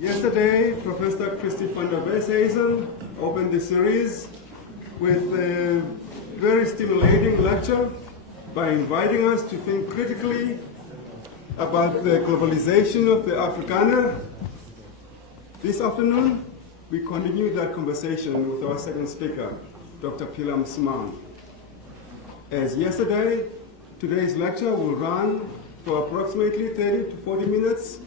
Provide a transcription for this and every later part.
Yesterday, Professor Christy van der Westhuizen opened the series with a very stimulating lecture by inviting us to think critically about the globalization of the Afrikaner. This afternoon, we continue that conversation with our second speaker, Dr. Pilam Simang. As yesterday, today's lecture will run for approximately 30 to 40 minutes,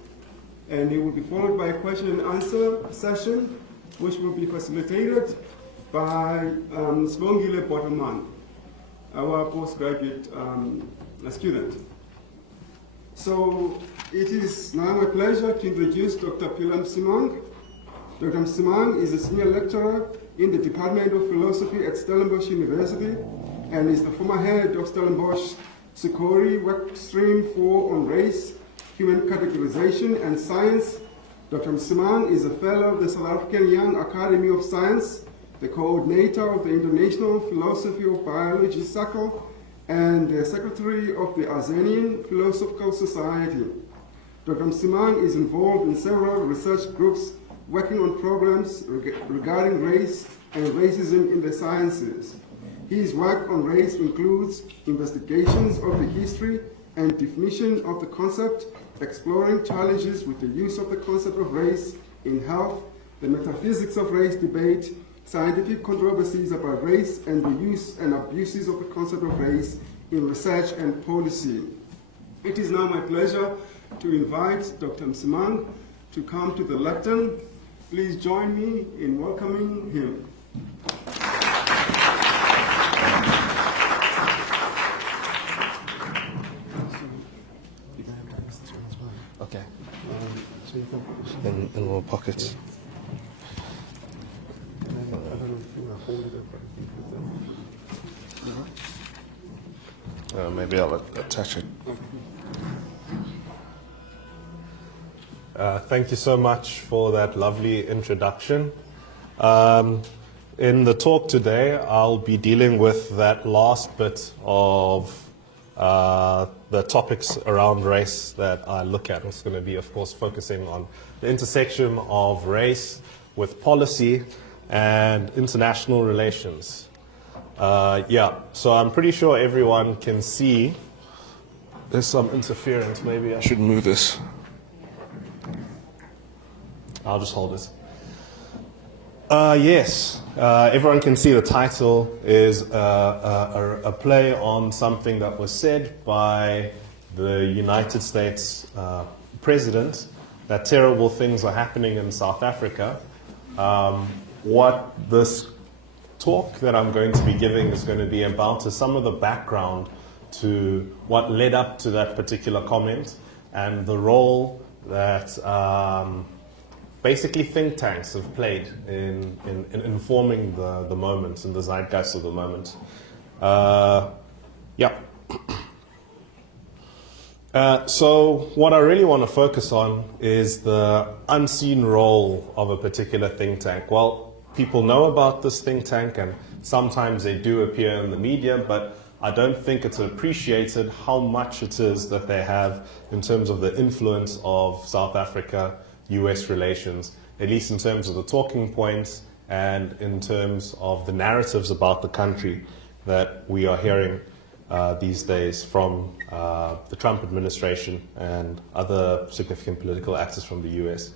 and it will be followed by a question and answer session, which will be facilitated by Sibongile Bottoman, our postgraduate student. So it is now my pleasure to introduce Dr. Pilam Simang. Dr. Simang is a senior lecturer in the Department of Philosophy at Stellenbosch University and is the former head of Stellenbosch Sikori Workstream 4 on Race, Human Categorization and Science. Dr. Simang is a fellow of the South African Young Academy of Science, the coordinator of the International Philosophy of Biology Circle, and the secretary of the Azanian Philosophical Society. Dr. Simang is involved in several research groups working on programs regarding race and racism in the sciences. His work on race includes investigations of the history and definition of the concept, exploring challenges with the use of the concept of race in health, the metaphysics of race debate, scientific controversies about race, and the use and abuses of the concept of race in research and policy. It is now my pleasure to invite Dr. Simang to come to the lectern. Please join me in welcoming him. Okay. In little pockets. Maybe I'll attach it. Thank you so much for that lovely introduction. In the talk today, I'll be dealing with that last bit of the topics around race that I look at. It's going to be, of course, focusing on the intersection of race with policy and international relations. So I'm pretty sure everyone can see. There's some interference. Maybe I should move this. I'll just hold it. Yes, everyone can see the title is a play on something that was said by the United States President, that terrible things are happening in South Africa. What this talk that I'm going to be giving is going to be about is some of the background to what led up to that particular comment and the role that basically think tanks have played in informing the moment and the zeitgeist of the moment. So what I really want to focus on is the unseen role of a particular think tank. Well, people know about this think tank and sometimes they do appear in the media, but I don't think it's appreciated how much it is that they have in terms of the influence of South Africa, US relations, at least in terms of the talking points and in terms of the narratives about the country that we are hearing these days from the Trump administration and other significant political actors from the US.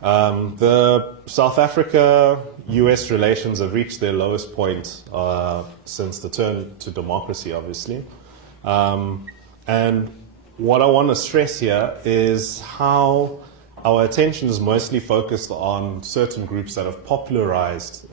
The South Africa-US relations have reached their lowest point since the turn to democracy, obviously. And what I want to stress here is how our attention is mostly focused on certain groups that have popularized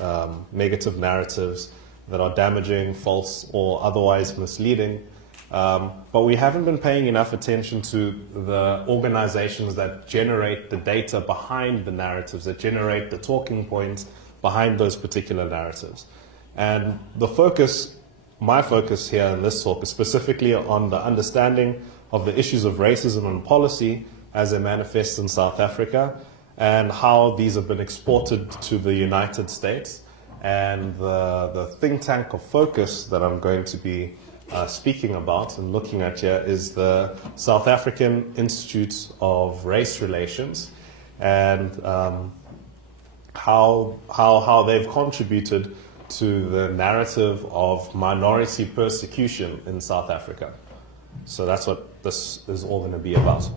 negative narratives that are damaging, false, or otherwise misleading. But we haven't been paying enough attention to the organizations that generate the data behind the narratives, that generate the talking points behind those particular narratives. And the focus, my focus here in this talk, is specifically on the understanding of the issues of racism and policy as they manifest in South Africa and how these have been exported to the United States. And the think tank of focus that I'm going to be speaking about and looking at here is the South African Institute of Race Relations. and how they've contributed to the narrative of minority persecution in South Africa. So that's what this is all going to be about.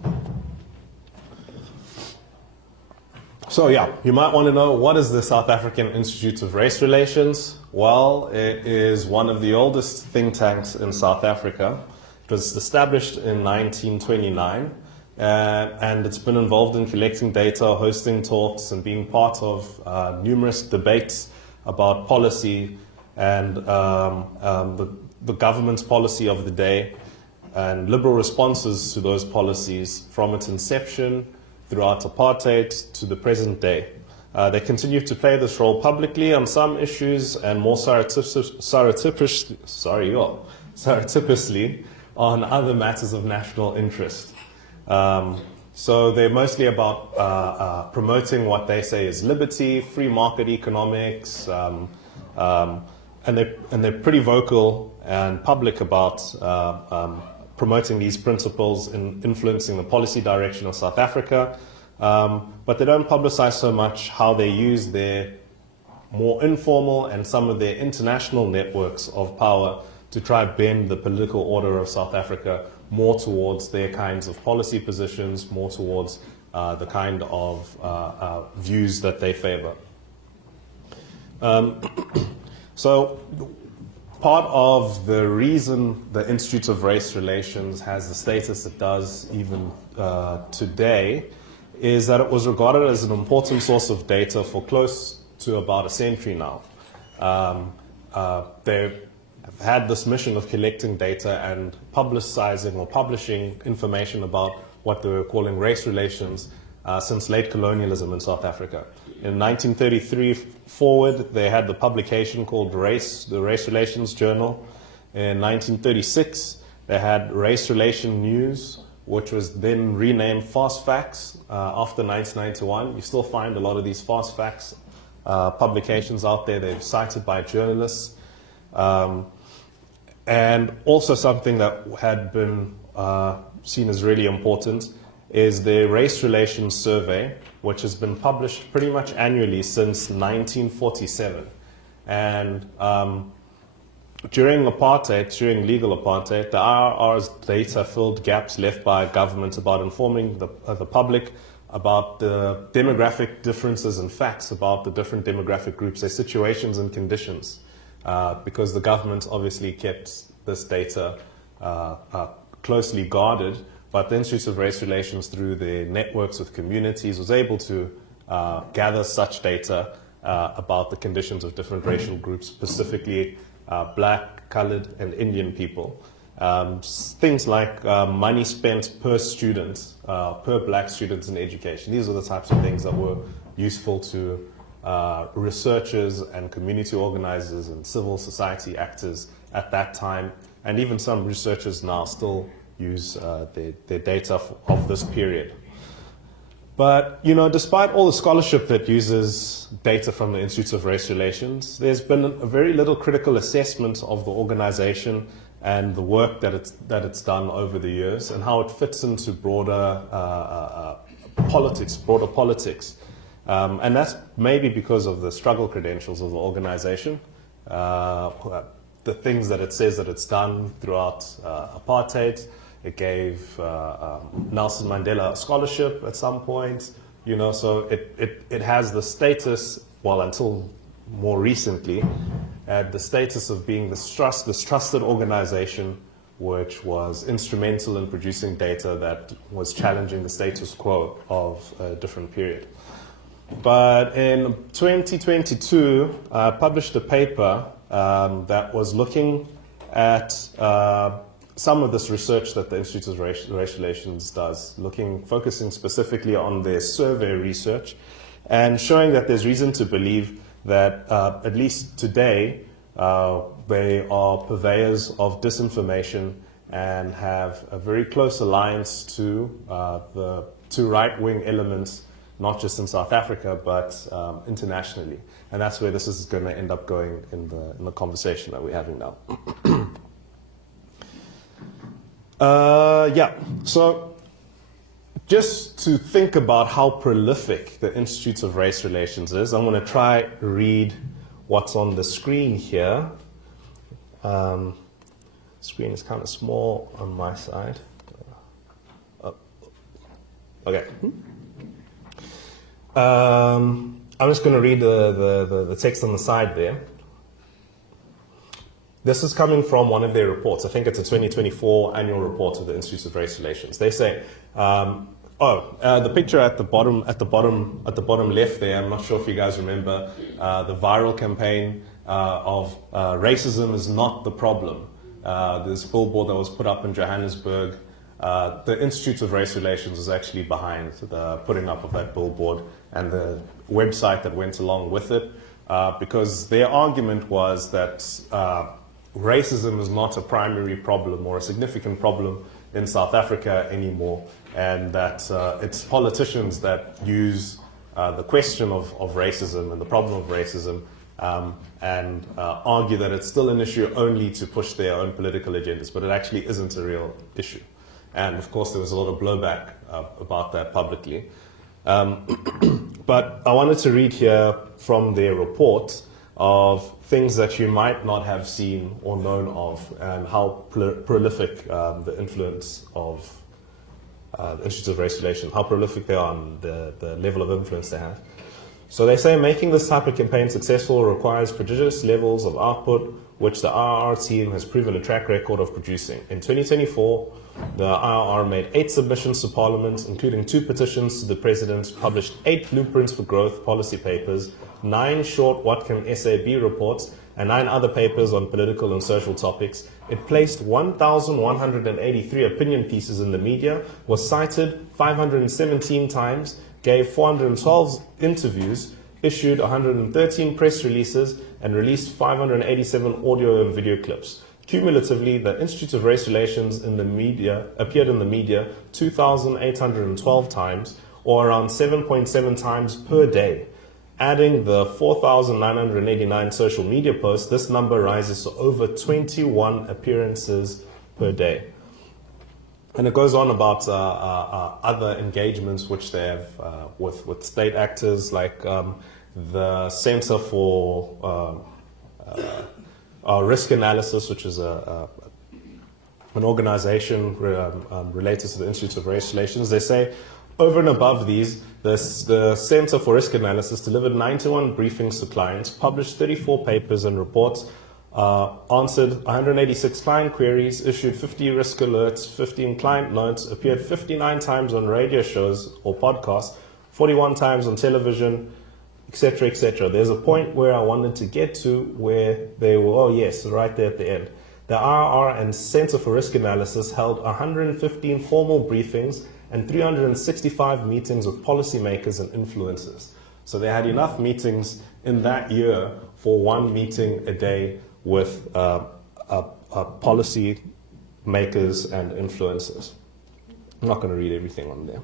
So yeah, you might want to know, what is the South African Institute of Race Relations? Well, it is one of the oldest think tanks in South Africa. It was established in 1929, and it's been involved in collecting data, hosting talks, and being part of numerous debates about policy and the government's policy of the day, and liberal responses to those policies from its inception throughout apartheid to the present day. They continue to play this role publicly on some issues and more surreptitiously on other matters of national interest. So they're mostly about promoting what they say is liberty, free market economics, and they're pretty vocal and public about promoting these principles and influencing the policy direction of South Africa. But they don't publicize so much how they use their more informal and some of their international networks of power to try to bend the political order of South Africa more towards their kinds of policy positions, more towards the kind of views that they favor. So part of the reason the Institute of Race Relations has the status it does even today is that it was regarded as an important source of data for close to about a century now. They've had this mission of collecting data and publicizing or publishing information about what they were calling race relations since late colonialism in South Africa. In 1933 forward, they had the publication called the Race Relations Journal. In 1936, they had Race Relation News, which was then renamed Fast Facts after 1991. You still find a lot of these Fast Facts publications out there. They're cited by journalists. And also something that had been seen as really important is the Race Relations Survey, which has been published pretty much annually since 1947. And during apartheid, during legal apartheid, the IRR's data filled gaps left by government about informing the public about the demographic differences and facts about the different demographic groups, their situations and conditions, because the government obviously kept this data closely guarded, but the Institute of Race Relations, through their networks with communities, was able to gather such data about the conditions of different racial groups, specifically black, colored, and Indian people. Things like money spent per student, per black students in education. These are the types of things that were useful to researchers and community organizers and civil society actors at that time. And even some researchers now still use their data of this period. But, you know, despite all the scholarship that uses data from the Institute of Race Relations, there's been a very little critical assessment of the organization and the work that it's done over the years and how it fits into broader politics. And that's maybe because of the struggle credentials of the organization, the things that it says that it's done throughout apartheid. It gave Nelson Mandela a scholarship at some point, you know, so it has the status, well, until more recently, had the status of being this trusted organization which was instrumental in producing data that was challenging the status quo of a different period. But in 2022, I published a paper that was looking at some of this research that the Institute of Race Relations does, focusing specifically on their survey research and showing that there's reason to believe that at least today they are purveyors of disinformation and have a very close alliance to the two right-wing elements, not just in South Africa, but internationally. And that's where this is going to end up going in the conversation that we're having now. So just to think about how prolific the Institute of Race Relations is, I'm going to try read what's on the screen here. Screen is kind of small on my side. Okay. I'm just going to read the text on the side there. This is coming from one of their reports. I think it's a 2024 annual report of the Institute of Race Relations. They say, the picture at the bottom left there. I'm not sure if you guys remember the viral campaign of racism is not the problem. This billboard that was put up in Johannesburg. The Institute of Race Relations is actually behind the putting up of that billboard and the website that went along with it, because their argument was that racism is not a primary problem or a significant problem in South Africa anymore, and that it's politicians that use the question of racism and the problem of racism and argue that it's still an issue only to push their own political agendas, but it actually isn't a real issue. And of course, there was a lot of blowback about that publicly. But I wanted to read here from their report of things that you might not have seen or known of, and how prolific the influence of the Institute of Race Relations, how prolific they are and the level of influence they have. So they say making this type of campaign successful requires prodigious levels of output, which the IRR team has proven a track record of producing. In 2024, the IRR made 8 submissions to Parliament, including 2 petitions to the President, published 8 blueprints for growth policy papers, 9 short What Can SA Be reports, and 9 other papers on political and social topics. It placed 1,183 opinion pieces in the media, was cited 517 times, gave 412 interviews, issued 113 press releases, and released 587 audio and video clips. Cumulatively, the Institute of Race Relations appeared in the media 2,812 times, or around 7.7 times per day. Adding the 4,989 social media posts, this number rises to over 21 appearances per day. And it goes on about other engagements which they have with state actors, like the Center for Risk Analysis, which is an organization related to the Institute of Race Relations. They say, over and above these, the Center for Risk Analysis delivered 91 briefings to clients, published 34 papers and reports, answered 186 client queries, issued 50 risk alerts, 15 client notes, appeared 59 times on radio shows or podcasts, 41 times on television, etc., etc. There's a point where I wanted to get to where they were, oh yes, right there at the end. The IRR and Center for Risk Analysis held 115 formal briefings and 365 meetings with policymakers and influencers. So they had enough meetings in that year for one meeting a day with policy makers and influencers. I'm not going to read everything on there.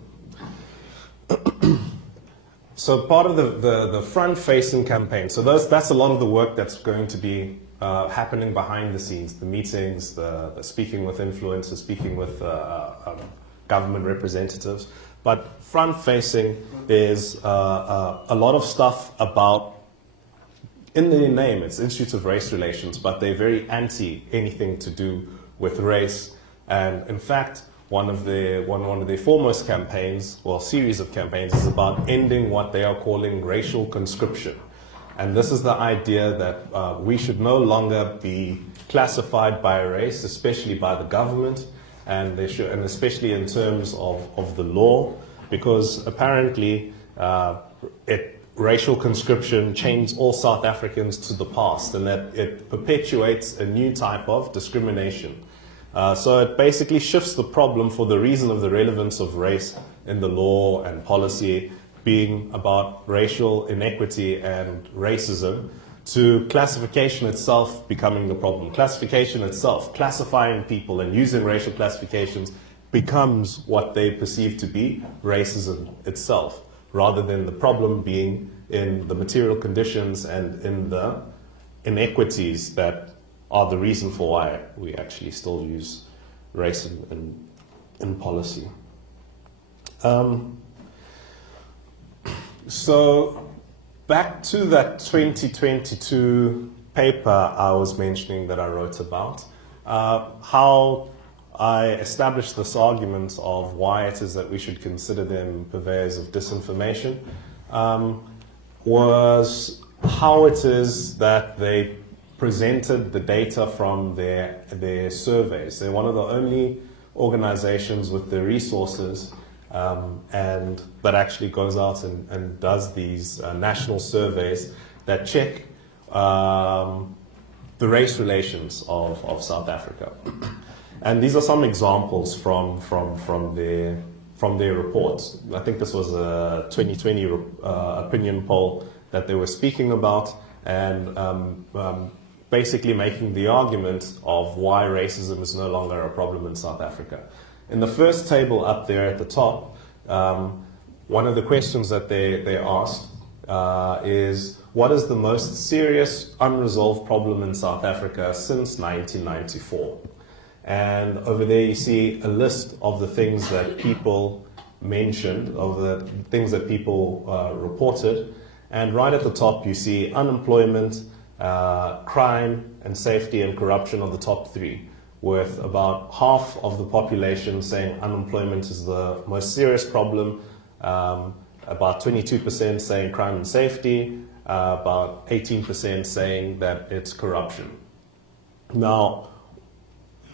So part of the front-facing campaign, so that's a lot of the work that's going to be happening behind the scenes, the meetings, the speaking with influencers, speaking with government representatives. But front-facing, there's a lot of stuff about, in the name, it's Institute of Race Relations, but they're very anti anything to do with race. And in fact, one of their foremost campaigns, well, series of campaigns, is about ending what they are calling racial conscription. And this is the idea that we should no longer be classified by race, especially by the government, and especially in terms of the law, because apparently racial conscription chains all South Africans to the past, and that it perpetuates a new type of discrimination. So it basically shifts the problem for the reason of the relevance of race in the law and policy being about racial inequity and racism, to classification itself becoming the problem. Classification itself, classifying people and using racial classifications, becomes what they perceive to be racism itself, rather than the problem being in the material conditions and in the inequities that are the reason for why we actually still use race in policy. So back to that 2022 paper I was mentioning that I wrote about, how I established this argument of why it is that we should consider them purveyors of disinformation, was how it is that they presented the data from their surveys. They're one of the only organizations with the resources and that actually goes out and does these national surveys that check the race relations of South Africa. And these are some examples from their reports. I think this was a 2020 opinion poll that they were speaking about, and basically making the argument of why racism is no longer a problem in South Africa. In the first table up there at the top, one of the questions that they asked is, what is the most serious unresolved problem in South Africa since 1994? And over there you see a list of the things that people mentioned, of the things that people reported. And right at the top you see unemployment, crime and safety and corruption are the top three, with about half of the population saying unemployment is the most serious problem, about 22% saying crime and safety, about 18% saying that it's corruption. Now,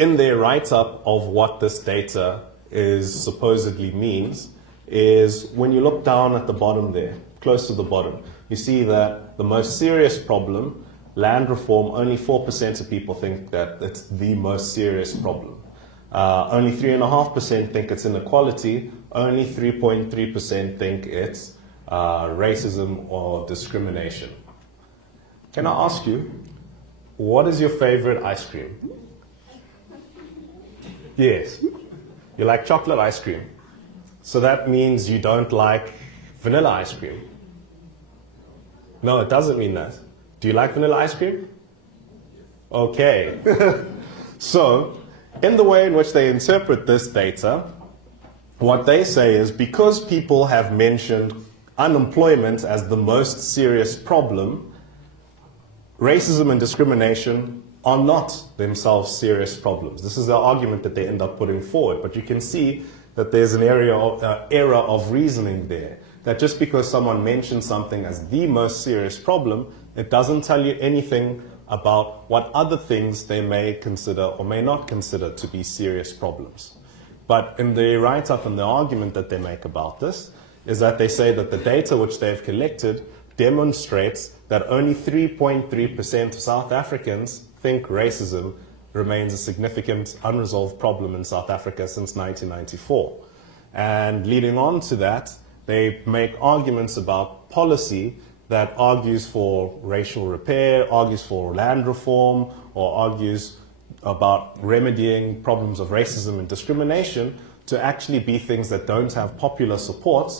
in their write-up of what this data is supposedly means, is when you look down at the bottom there, close to the bottom, you see that the most serious problem, land reform, only 4% of people think that it's the most serious problem. Only 3.5% think it's inequality, only 3.3% think it's racism or discrimination. Can I ask you, what is your favorite ice cream? Yes, you like chocolate ice cream. So that means you don't like vanilla ice cream. No, it doesn't mean that. Do you like vanilla ice cream? Okay. So, in the way in which they interpret this data, what they say is because people have mentioned unemployment as the most serious problem, racism and discrimination are not themselves serious problems. This is the argument that they end up putting forward. But you can see that there's an error of reasoning there. That just because someone mentions something as the most serious problem, it doesn't tell you anything about what other things they may consider or may not consider to be serious problems. But in the write-up and the argument that they make about this is that they say that the data which they've collected demonstrates that only 3.3% of South Africans think racism remains a significant unresolved problem in South Africa since 1994. And leading on to that, they make arguments about policy that argues for racial repair, argues for land reform, or argues about remedying problems of racism and discrimination to actually be things that don't have popular support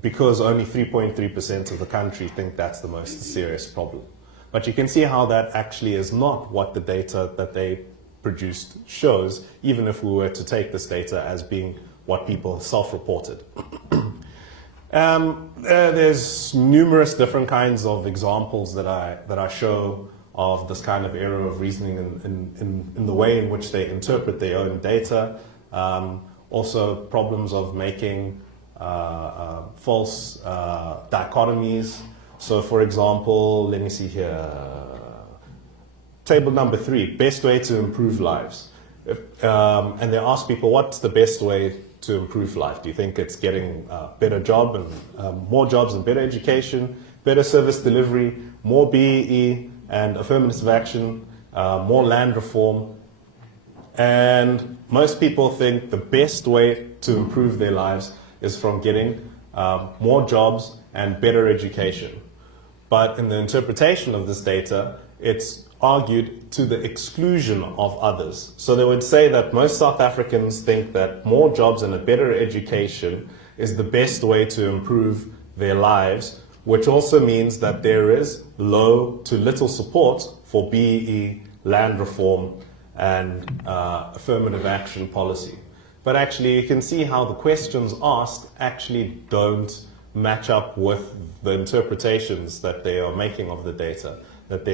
because only 3.3% of the country think that's the most serious problem. But you can see how that actually is not what the data that they produced shows, even if we were to take this data as being what people self-reported. There's numerous different kinds of examples that I show of this kind of error of reasoning in the way in which they interpret their own data. Also problems of making false dichotomies. So for example, let me see here, table number 3, best way to improve lives. And they ask people, what's the best way to improve life? Do you think it's getting a better job and more jobs and better education, better service delivery, more BEE and affirmative action, more land reform? And most people think the best way to improve their lives is from getting more jobs and better education. But in the interpretation of this data, it's argued to the exclusion of others. So they would say that most South Africans think that more jobs and a better education is the best way to improve their lives, which also means that there is low to little support for BEE, land reform, and affirmative action policy. but actually you can see how the questions asked actually don't match up with the interpretations that they are making of the data. That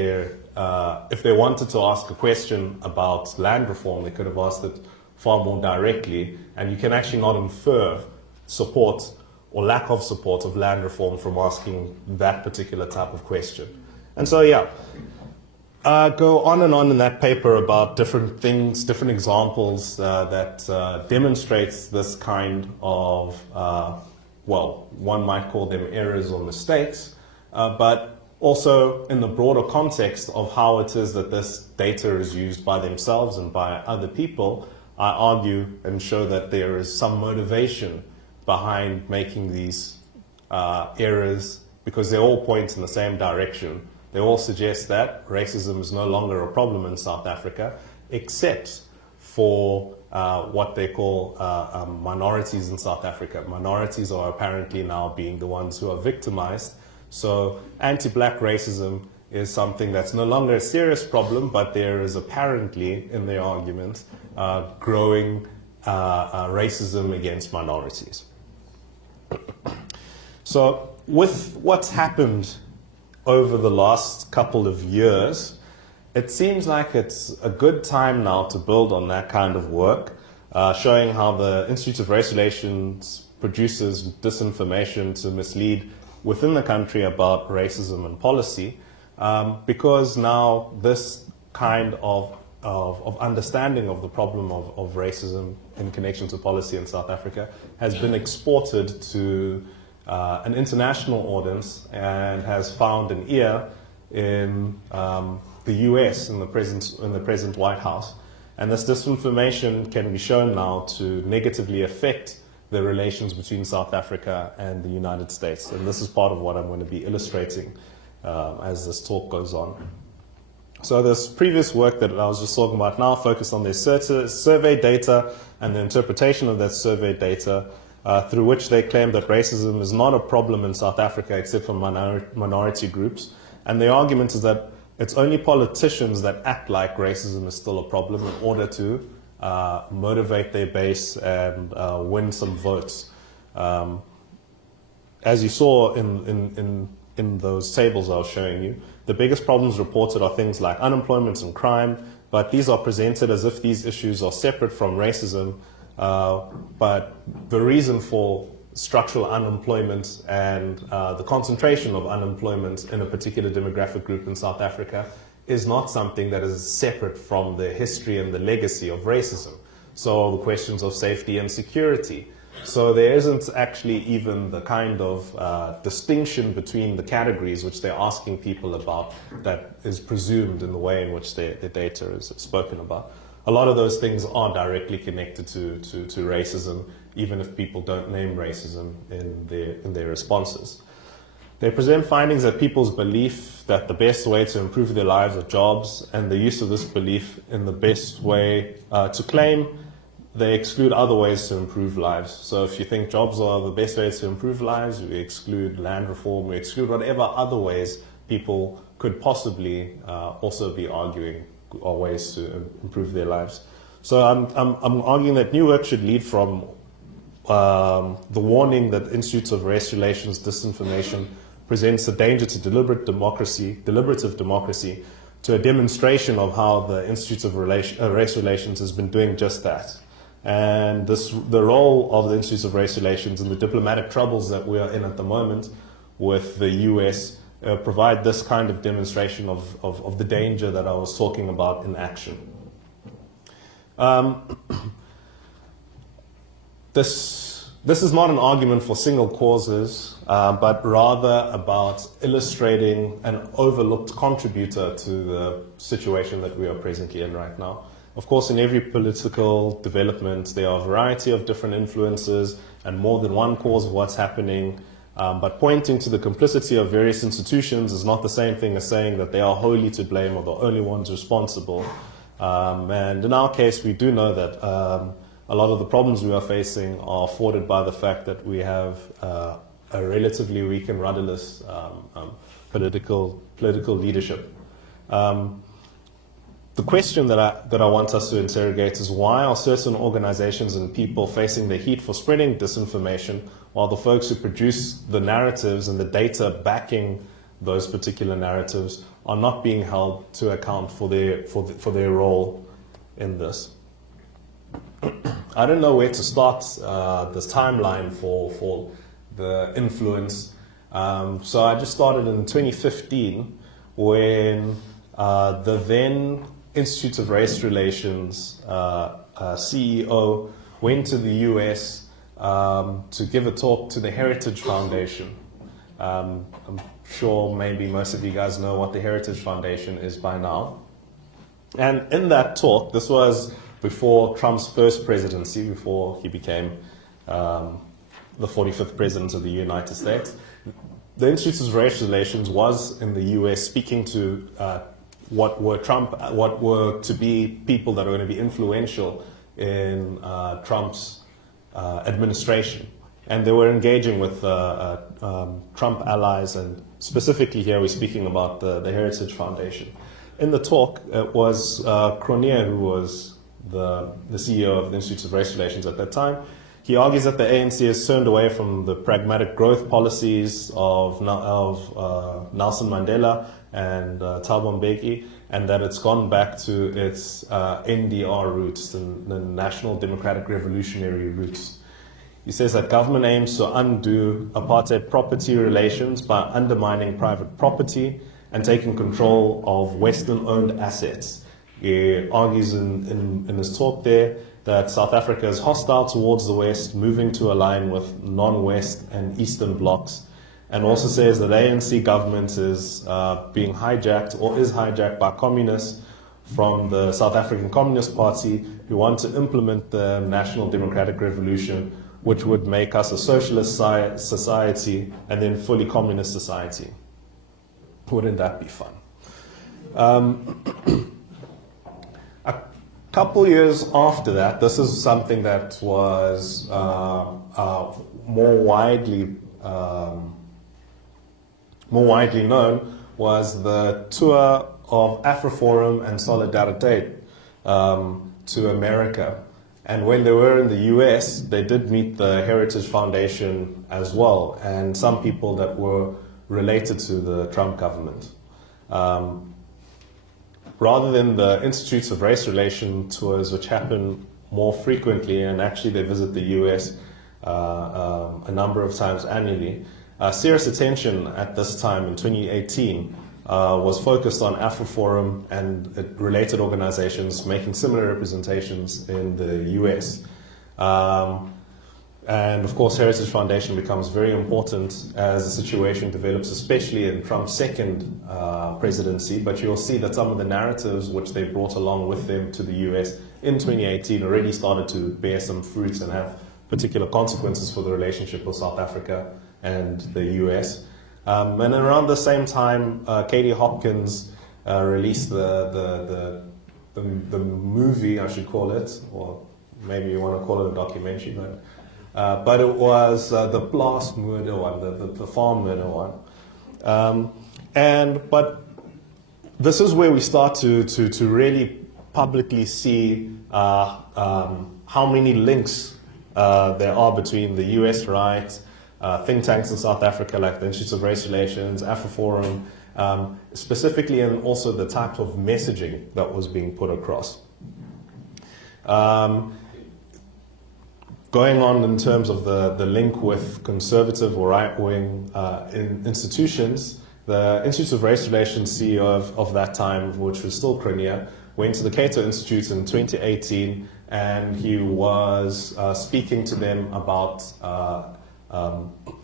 if they wanted to ask a question about land reform, they could have asked it far more directly, and you can actually not infer support or lack of support of land reform from asking that particular type of question. And so, yeah, go on and on in that paper about different things, different examples that demonstrates this kind of, well, one might call them errors or mistakes, but also in the broader context of how it is that this data is used by themselves and by other people. I argue and show that there is some motivation behind making these errors, because they all point in the same direction. They all suggest that racism is no longer a problem in South Africa, except for what they call minorities in South Africa. Minorities are apparently now being the ones who are victimized. So anti-black racism is something that's no longer a serious problem, but there is apparently, in their argument, growing racism against minorities. So with what's happened over the last couple of years, it seems like it's a good time now to build on that kind of work, showing how the Institute of Race Relations produces disinformation to mislead within the country about racism and policy, because now this kind of understanding of the problem of racism in connection to policy in South Africa has been exported to an international audience and has found an ear in the US, in the present White House. And this disinformation can be shown now to negatively affect the relations between South Africa and the United States. And this is part of what I'm going to be illustrating as this talk goes on. So this previous work that I was just talking about now focused on their survey data and the interpretation of that survey data, through which they claim that racism is not a problem in South Africa except for minority groups. And the argument is that it's only politicians that act like racism is still a problem in order to motivate their base and win some votes. As you saw in those tables I was showing you, the biggest problems reported are things like unemployment and crime, but these are presented as if these issues are separate from racism. But the reason for structural unemployment and the concentration of unemployment in a particular demographic group in South Africa is not something that is separate from the history and the legacy of racism. So the questions of safety and security. So there isn't actually even the kind of distinction between the categories which they're asking people about that is presumed in the way in which their data is spoken about. A lot of those things are directly connected to racism, even if people don't name racism in their responses. They present findings that people's belief that the best way to improve their lives are jobs, and the use of this belief in the best way to claim, they exclude other ways to improve lives. So if you think jobs are the best way to improve lives, we exclude land reform, we exclude whatever other ways people could possibly also be arguing are ways to improve their lives. So I'm arguing that new work should lead from the warning that Institutes of Race Relations disinformation presents a danger to deliberative democracy, to a demonstration of how the Institute of Race Relations has been doing just that. And the role of the Institute of Race Relations and the diplomatic troubles that we are in at the moment with the US provide this kind of demonstration of the danger that I was talking about in action. This is not an argument for single causes, but rather about illustrating an overlooked contributor to the situation that we are presently in right now. Of course, in every political development, there are a variety of different influences and more than one cause of what's happening. But pointing to the complicity of various institutions is not the same thing as saying that they are wholly to blame or the only ones responsible. And in our case, we do know that a lot of the problems we are facing are afforded by the fact that we have a relatively weak and rudderless political leadership. the question that I want us to interrogate is, why are certain organizations and people facing the heat for spreading disinformation, while the folks who produce the narratives and the data backing those particular narratives are not being held to account for their role in this? I don't know where to start this timeline for the influence. So I just started in 2015 when the then Institute of Race Relations CEO went to the US to give a talk to the Heritage Foundation. I'm sure maybe most of you guys know what the Heritage Foundation is by now. And in that talk, this was before Trump's first presidency, before he became the 45th president of the United States, the Institute of Race Relations was in the US speaking to what were to be people that are going to be influential in Trump's administration. And they were engaging with Trump allies, and specifically here we're speaking about the Heritage Foundation. In the talk, it was Cronje, who was the CEO of the Institute of Race Relations at that time. He argues that the ANC has turned away from the pragmatic growth policies of Nelson Mandela and Thabo Mbeki, and that it's gone back to its NDR roots, the National Democratic Revolutionary roots. He says that government aims to undo apartheid property relations by undermining private property and taking control of Western-owned assets. He argues in his talk there that South Africa is hostile towards the West, moving to align with non-West and Eastern blocs, and also says that the ANC government is being hijacked or is hijacked by communists from the South African Communist Party who want to implement the National Democratic Revolution, which would make us a socialist society and then fully communist society. Wouldn't that be fun? A couple years after that, this is something that was more widely known, was the tour of Afroforum and Solidarité to America. And when they were in the US, they did meet the Heritage Foundation as well, and some people that were related to the Trump government. Rather than the Institutes of Race Relation tours, which happen more frequently, and actually they visit the US a number of times annually, serious attention at this time in 2018 was focused on Afroforum and related organizations making similar representations in the US. And of course, Heritage Foundation becomes very important as the situation develops, especially in Trump's second presidency. But you'll see that some of the narratives which they brought along with them to the US in 2018 already started to bear some fruits and have particular consequences for the relationship with South Africa and the US. And around the same time, Katie Hopkins released the movie, I should call it, or maybe you want to call it a documentary, but it was the Blast murder one, the farm murder one. But this is where we start to really publicly see how many links there are between the US right, think tanks in South Africa like the Institute of Race Relations, Afroforum, specifically, and also the type of messaging that was being put across. Going on in terms of the link with conservative or right-wing institutions, the Institute of Race Relations CEO of that time, which was still Cronje, went to the Cato Institute in 2018, and he was speaking to them about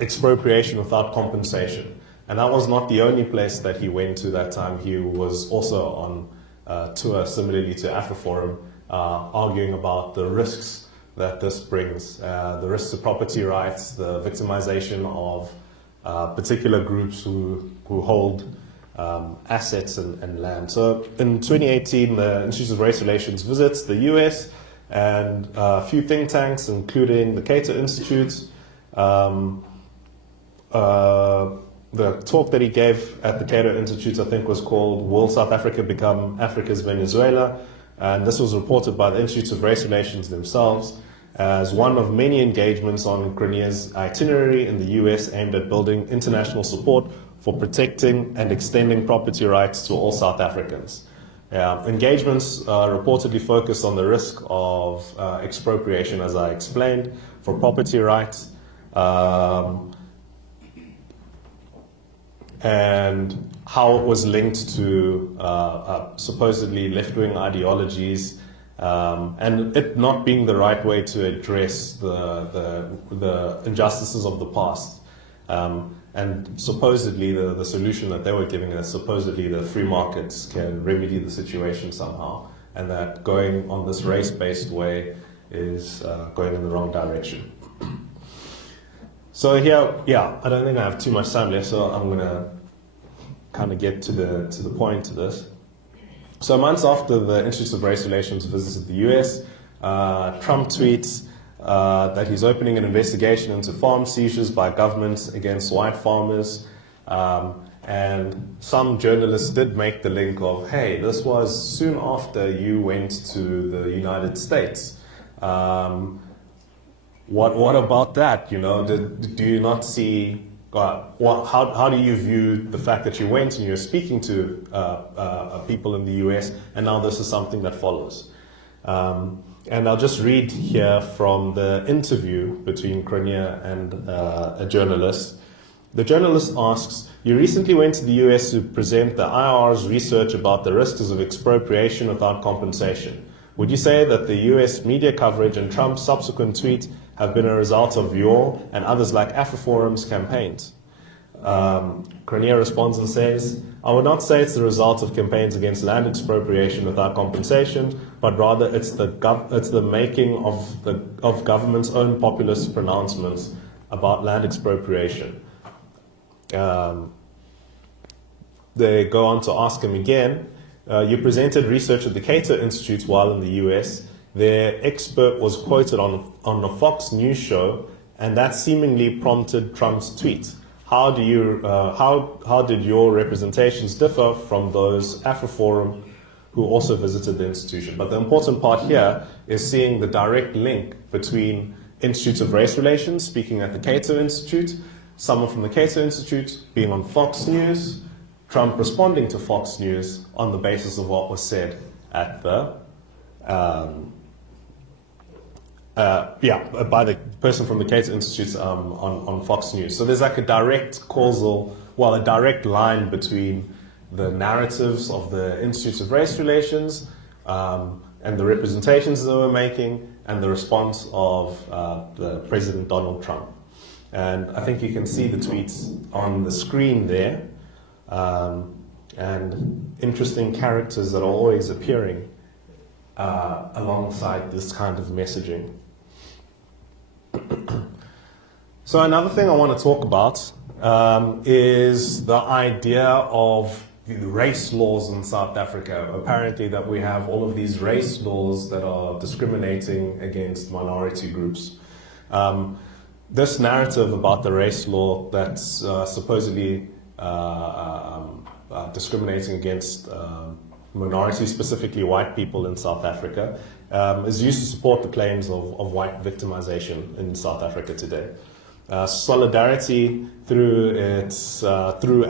expropriation without compensation. And that was not the only place that he went to that time. He was also on tour similarly to Afroforum, arguing about the risks that this brings, the risks to property rights, the victimization of particular groups who hold assets and land. So in 2018, the Institute of Race Relations visits the US, and a few think tanks, including the Cato Institute, the talk that he gave at the Cato Institute, I think, was called "Will South Africa Become Africa's Venezuela?" And this was reported by the Institutes of Race Relations themselves as one of many engagements on Cronier's itinerary in the US aimed at building international support for protecting and extending property rights to all South Africans. Engagements reportedly focused on the risk of expropriation, as I explained, for property rights, and how it was linked to supposedly left-wing ideologies, and it not being the right way to address the injustices of the past. And supposedly the solution that they were giving is supposedly the free markets can remedy the situation somehow, and that going on this race-based way is going in the wrong direction. So here, I don't think I have too much time left, so I'm going to kind of get to the point to this. So months after the Institute of Race Relations visited the US, Trump tweets that he's opening an investigation into farm seizures by governments against white farmers. And some journalists did make the link of, hey, this was soon after you went to the United States. What about that? You know, do you not see? How do you view the fact that you went and you're speaking to people in the US, and now this is something that follows? And I'll just read here from the interview between Cronier and a journalist. The journalist asks, "You recently went to the US to present the IR's research about the risks of expropriation without compensation. Would you say that the US media coverage and Trump's subsequent tweet have been a result of your and others like AfriForum's campaigns?" Cronier responds and says, "I would not say it's the result of campaigns against land expropriation without compensation, but rather it's the making of government's own populist pronouncements about land expropriation." They go on to ask him again, "You presented research at the Cato Institute while in the US. Their expert was quoted on a Fox News show, and that seemingly prompted Trump's tweet. How did your representations differ from those AfriForum who also visited the institution?" But the important part here is seeing the direct link between Institute of Race Relations speaking at the Cato Institute, someone from the Cato Institute being on Fox News, Trump responding to Fox News on the basis of what was said at the by the person from the Cato Institute on Fox News. So there's like a direct a direct line between the narratives of the Institute of Race Relations and the representations they were making and the response of the President Donald Trump. And I think you can see the tweets on the screen there, and interesting characters that are always appearing alongside this kind of messaging. So another thing I want to talk about is the idea of the race laws in South Africa. Apparently that we have all of these race laws that are discriminating against minority groups. This narrative about the race law that's supposedly discriminating against minorities, specifically white people in South Africa, is used to support the claims of white victimization in South Africa today. Solidarity through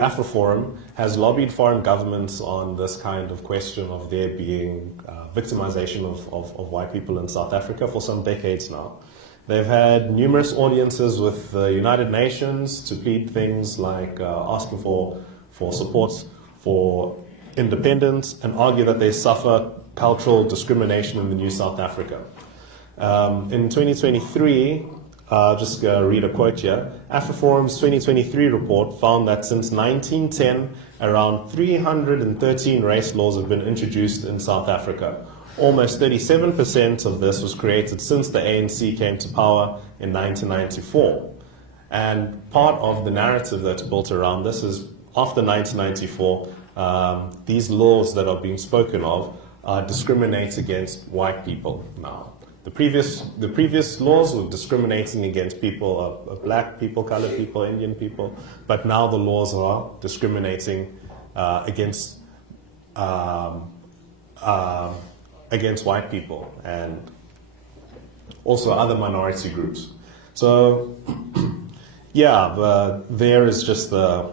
AfriForum has lobbied foreign governments on this kind of question of there being victimization of white people in South Africa for some decades now. They've had numerous audiences with the United Nations to plead things like asking for support for independence and argue that they suffer cultural discrimination in the new South Africa. In 2023, just read a quote here, AfriForum's 2023 report found that since 1910, around 313 race laws have been introduced in South Africa. Almost 37% of this was created since the ANC came to power in 1994. And part of the narrative that's built around this is after 1994, these laws that are being spoken of discriminate against white people now. The previous laws were discriminating against people, black people, colored people, Indian people, but now the laws are discriminating against white people and also other minority groups. So, yeah, there is just a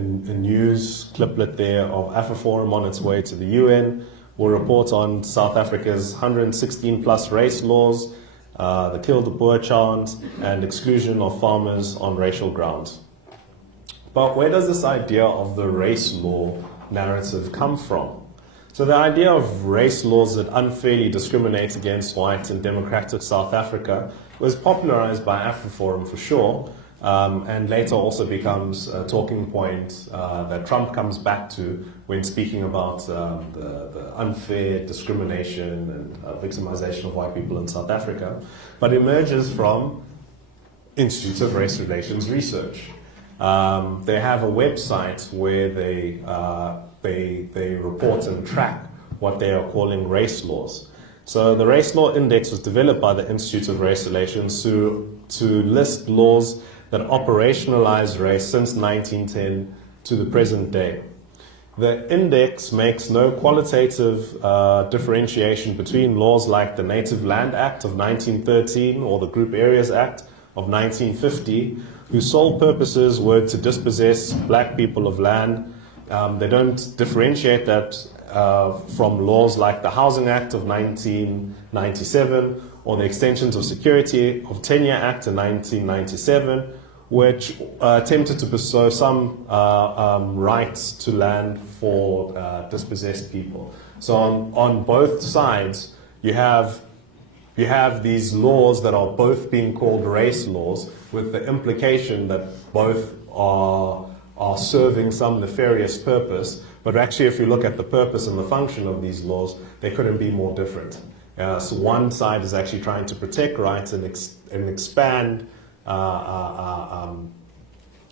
news cliplet there of AfriForum on its way to the UN. Will report on South Africa's 116 plus race laws, the Kill the Boer chant, and exclusion of farmers on racial grounds. But where does this idea of the race law narrative come from? So the idea of race laws that unfairly discriminate against whites in democratic South Africa was popularized by AfriForum for sure, and later also becomes a talking point that Trump comes back to when speaking about the unfair discrimination and victimization of white people in South Africa, but emerges from Institute of Race Relations Research. They have a website where they report and track what they are calling race laws. So the Race Law Index was developed by the Institute of Race Relations to list laws that operationalize race since 1910 to the present day. The index makes no qualitative differentiation between laws like the Native Land Act of 1913 or the Group Areas Act of 1950, whose sole purposes were to dispossess black people of land. They don't differentiate that from laws like the Housing Act of 1997 or the Extensions of Security of Tenure Act of 1997, which attempted to bestow some rights to land for dispossessed people. So on both sides, you have these laws that are both being called race laws, with the implication that both are serving some nefarious purpose. But actually, if you look at the purpose and the function of these laws, they couldn't be more different. So one side is actually trying to protect rights and expand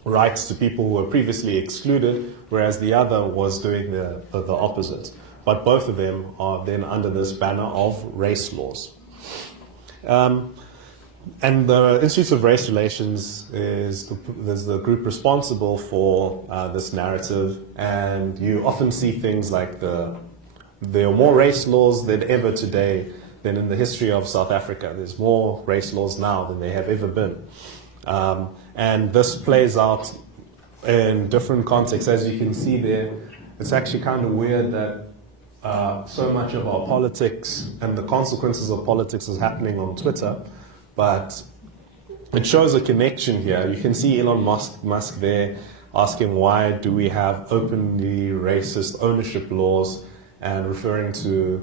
rights to people who were previously excluded, whereas the other was doing the opposite. But both of them are then under this banner of race laws. And the Institute of Race Relations is the group responsible for this narrative, and you often see things like there are more race laws than ever today than in the history of South Africa. There's more race laws now than they have ever been. And this plays out in different contexts. As you can see there, it's actually kind of weird that so much of our politics and the consequences of politics is happening on Twitter, but it shows a connection here. You can see Elon Musk there asking, why do we have openly racist ownership laws, and referring to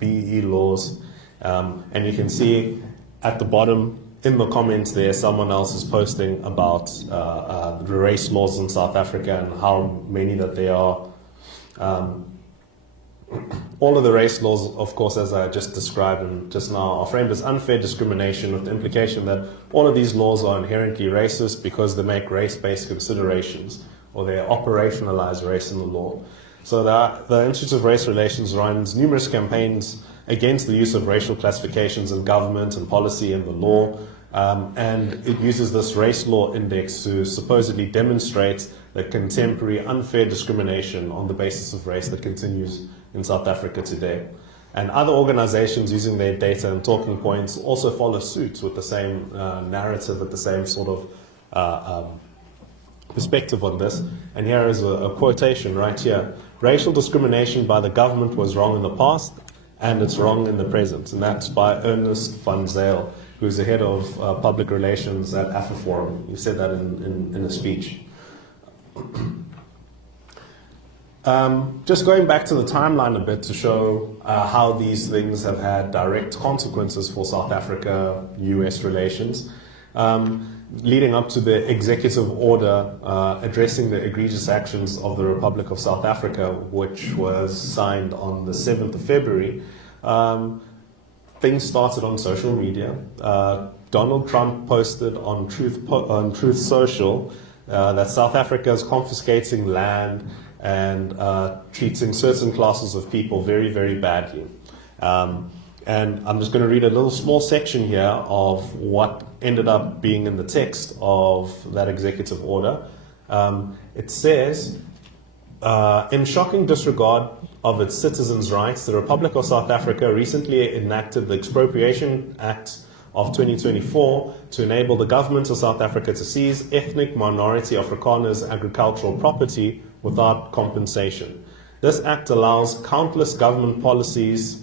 BE laws. And you can see at the bottom in the comments there, someone else is posting about the race laws in South Africa and how many that there are. All of the race laws, of course, as I just described and just now, are framed as unfair discrimination, with the implication that all of these laws are inherently racist because they make race-based considerations, or they operationalize race in the law. So the Institute of Race Relations runs numerous campaigns against the use of racial classifications in government and policy and the law, and it uses this race law index to supposedly demonstrate the contemporary unfair discrimination on the basis of race that continues in South Africa today. And other organizations using their data and talking points also follow suit with the same narrative, with the same sort of perspective on this. And here is a quotation right here. Racial discrimination by the government was wrong in the past, and it's wrong in the present. And that's by Ernest van Zyl, who's the head of public relations at AfriForum. He said that in a speech. Just going back to the timeline a bit to show how these things have had direct consequences for South Africa-US relations. Leading up to the executive order addressing the egregious actions of the Republic of South Africa, which was signed on the 7th of February, things started on social media. Donald Trump posted on Truth Social that South Africa is confiscating land and treating certain classes of people very, very badly. And I'm just going to read a little small section here of what ended up being in the text of that executive order. It says, in shocking disregard of its citizens' rights, the Republic of South Africa recently enacted the Expropriation Act of 2024 to enable the government of South Africa to seize ethnic minority Afrikaners' agricultural property without compensation. This act follows countless government policies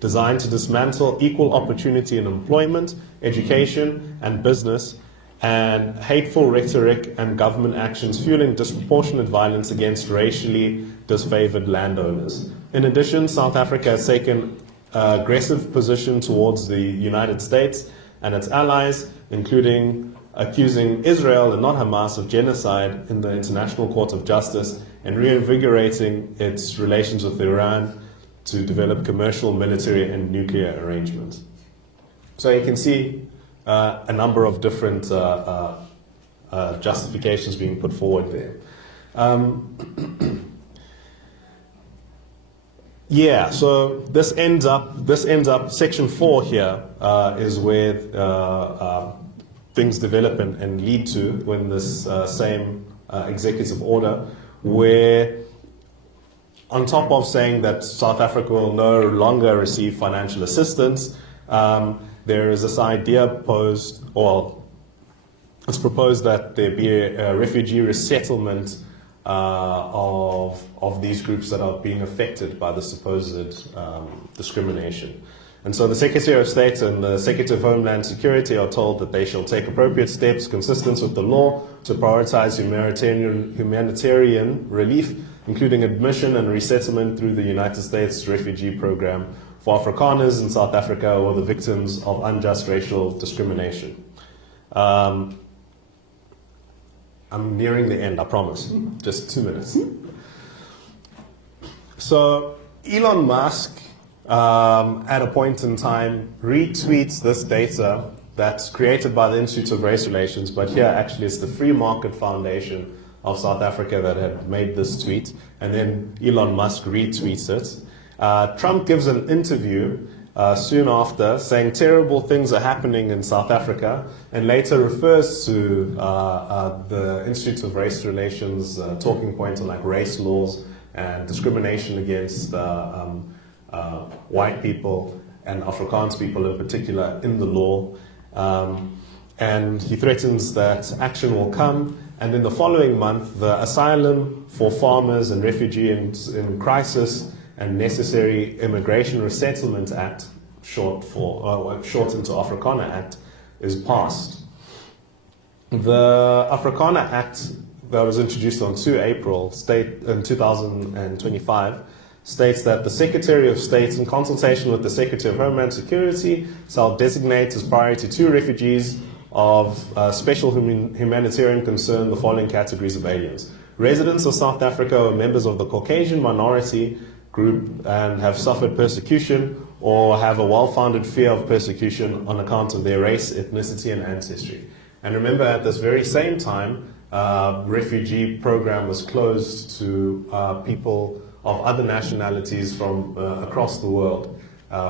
designed to dismantle equal opportunity in employment, education, and business, and hateful rhetoric and government actions fueling disproportionate violence against racially disfavored landowners. In addition, South Africa has taken an aggressive position towards the United States and its allies, including accusing Israel and not Hamas of genocide in the International Court of Justice and reinvigorating its relations with Iran to develop commercial, military, and nuclear arrangements. So you can see a number of different justifications being put forward there. Yeah, so this ends up, section 4 here is where things develop and lead to when this same executive order, where on top of saying that South Africa will no longer receive financial assistance, there is this idea posed, or it's proposed that there be a refugee resettlement of these groups that are being affected by the supposed discrimination. And so the Secretary of State and the Secretary of Homeland Security are told that they shall take appropriate steps consistent with the law to prioritize humanitarian relief, including admission and resettlement through the United States Refugee Program for Afrikaners in South Africa or the victims of unjust racial discrimination. I'm nearing the end, I promise. Just 2 minutes. So Elon Musk, at a point in time, retweets this data that's created by the Institute of Race Relations, but here actually it's the Free Market Foundation of South Africa that had made this tweet, and then Elon Musk retweets it. Trump gives an interview soon after saying terrible things are happening in South Africa, and later refers to the Institute of Race Relations talking points on like race laws and discrimination against white people and Afrikaans people in particular in the law. And he threatens that action will come. And then the following month, the Asylum for Farmers and Refugees in Crisis and Necessary Immigration Resettlement Act, shortened to Afrikaner Act, is passed. The Afrikaner Act that was introduced on 2 April in 2025 states that the Secretary of State, in consultation with the Secretary of Homeland Security, shall designate as priority 2 refugees of special humanitarian concern the following categories of aliens: residents of South Africa or members of the Caucasian minority group and have suffered persecution or have a well-founded fear of persecution on account of their race, ethnicity, and ancestry. And remember, at this very same time, refugee program was closed to people of other nationalities from across the world,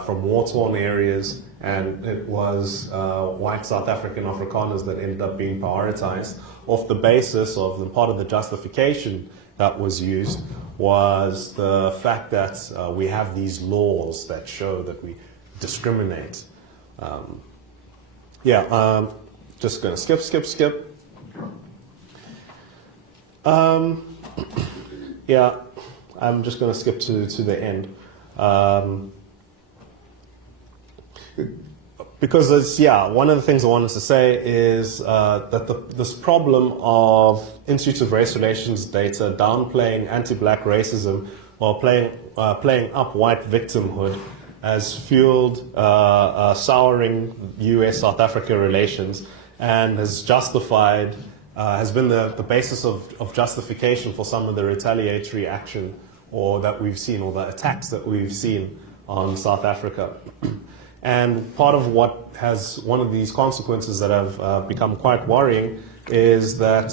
from war-torn areas, and it was white South African Afrikaners that ended up being prioritized off the basis of, and part of the justification that was used was the fact that we have these laws that show that we discriminate. Just going to skip. I'm just going to skip to the end. Because one of the things I wanted to say is that this problem of Institute of Race Relations data downplaying anti-black racism while playing up white victimhood has fueled souring U.S.-South Africa relations and has justified, has been the basis of justification for some of the retaliatory action that we've seen, or the attacks that we've seen on South Africa. And part of one of these consequences that have become quite worrying is that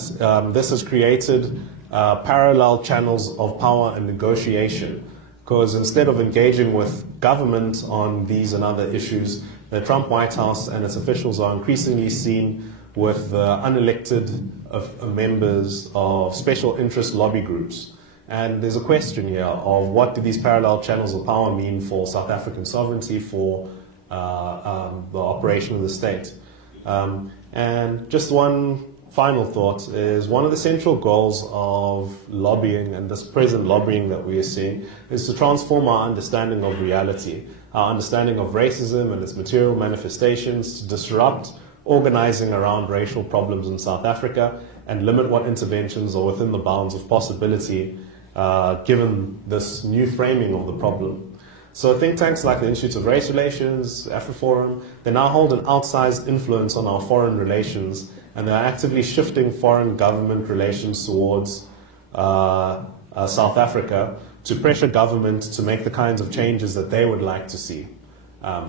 this has created parallel channels of power and negotiation Because instead of engaging with government on these and other issues, the Trump White House and its officials are increasingly seen with unelected members of special interest lobby groups. And there's a question here of what do these parallel channels of power mean for South African sovereignty, for the operation of the state. And just one final thought is one of the central goals of lobbying and this present lobbying that we are seeing is to transform our understanding of reality, our understanding of racism and its material manifestations, to disrupt organizing around racial problems in South Africa and limit what interventions are within the bounds of possibility given this new framing of the problem. So think tanks like the Institute of Race Relations, AfriForum, they now hold an outsized influence on our foreign relations, and they're actively shifting foreign government relations towards South Africa to pressure government to make the kinds of changes that they would like to see.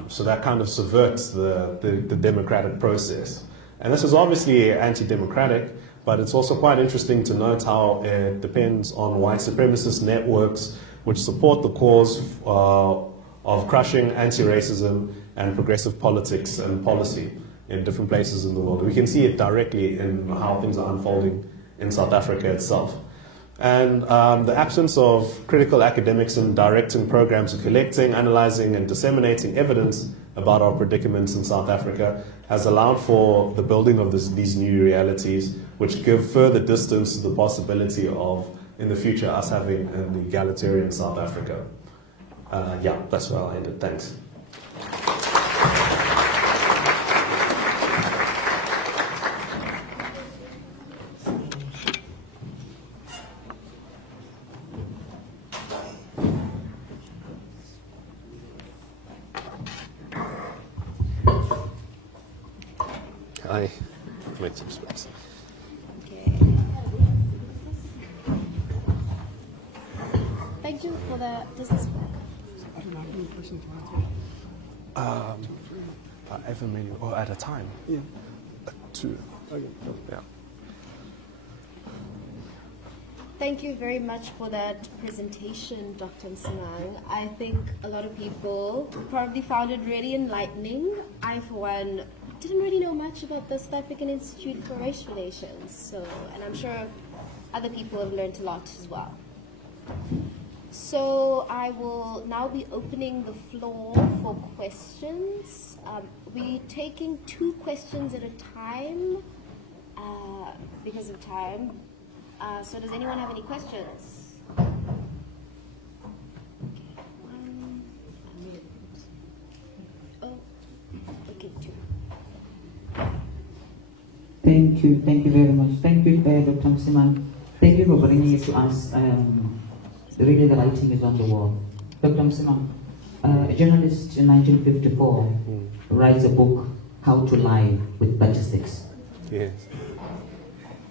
So that kind of subverts the democratic process. And this is obviously anti-democratic, but it's also quite interesting to note how it depends on white supremacist networks which support the cause of crushing anti-racism and progressive politics and policy in different places in the world. We can see it directly in how things are unfolding in South Africa itself. And the absence of critical academics in directing programs of collecting, analyzing, and disseminating evidence about our predicaments in South Africa has allowed for the building of these new realities, which give further distance to the possibility of, in the future, us having an egalitarian South Africa. Yeah, that's where I'll end it. Thanks. I make some space. Okay. Thank you for the. Does this work? Every minute or at a time? Yeah. Two. Okay. Yeah. Thank you very much for that presentation, Dr. Msimang. I think a lot of people probably found it really enlightening. I, for one, didn't really know much about the South African Institute for Race Relations, and I'm sure other people have learned a lot as well. So I will now be opening the floor for questions. We're taking 2 questions at a time because of time. So does anyone have any questions? Okay, 1. Oh, okay, 2. Thank you very much. Thank you, Dr. Msimang. Thank you for bringing it to us. Really, the writing is on the wall. Dr. Msimang, a journalist in 1954 writes a book, How to Lie with Statistics. Yes.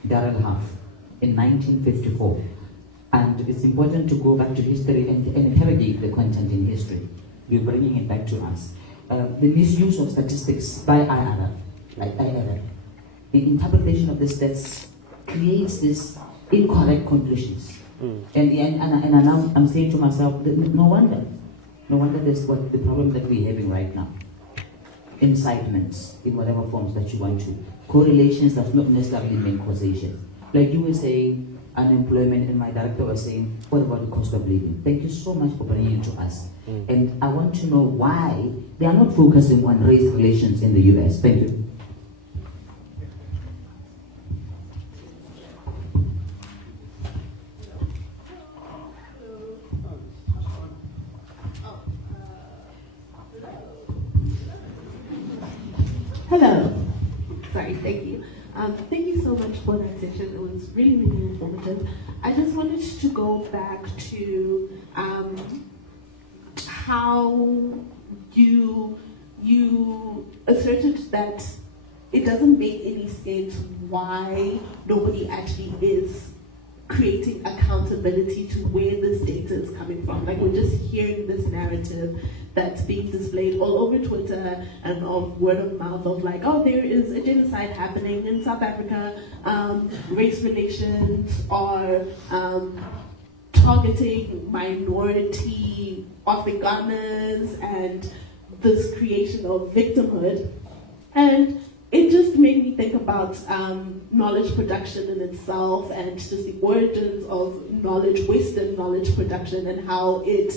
Darrell Huff, in 1954. And it's important to go back to history and interrogate the content in history. You're bringing it back to us. The misuse of statistics by IRF, like IRF, the interpretation of the stats creates these incorrect conclusions. And now I'm saying to myself, no wonder that's what the problem that we're having right now. Incitements, in whatever forms that you want to. Correlations does not necessarily mean causation. Like you were saying, unemployment, and my director was saying, what about the cost of living? Thank you so much for bringing it to us. And I want to know why they are not focusing on race relations in the US. Thank you. Hello. Sorry, thank you. Thank you so much for that session. It was really, really informative. I just wanted to go back to how you asserted that it doesn't make any sense why nobody actually is creating accountability to where this data is coming from. Like, we're just hearing this narrative that's being displayed all over Twitter and of word of mouth of like, oh, there is a genocide happening in South Africa, race relations are targeting minority Afrikaners and this creation of victimhood. And it just made me think about knowledge production in itself and just the origins of knowledge, Western knowledge production, and how it